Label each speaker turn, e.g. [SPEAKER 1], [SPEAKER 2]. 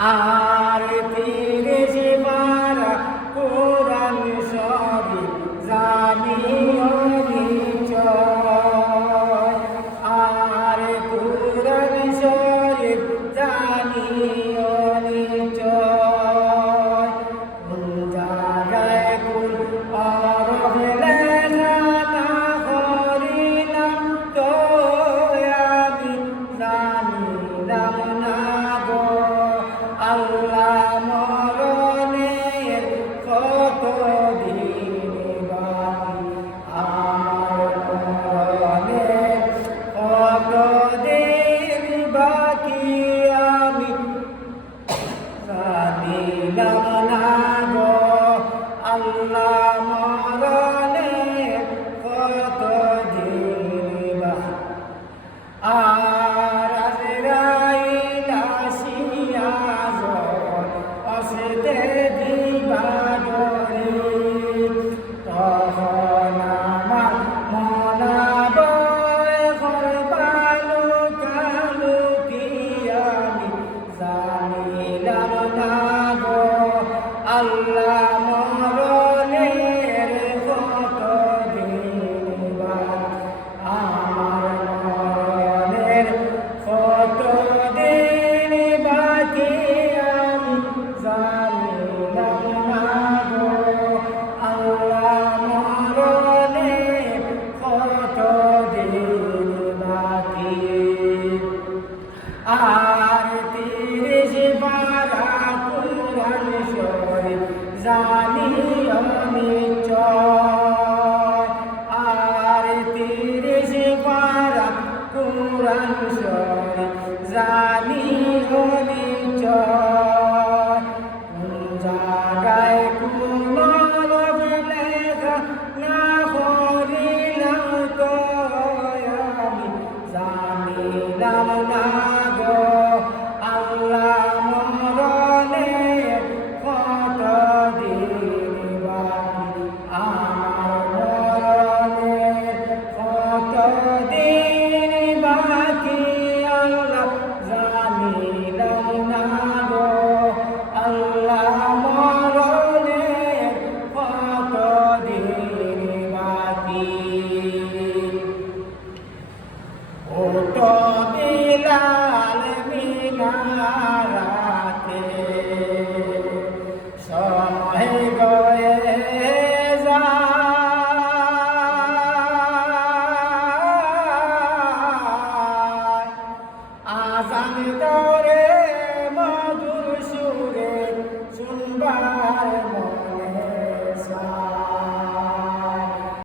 [SPEAKER 1] Ah. Allah Amida.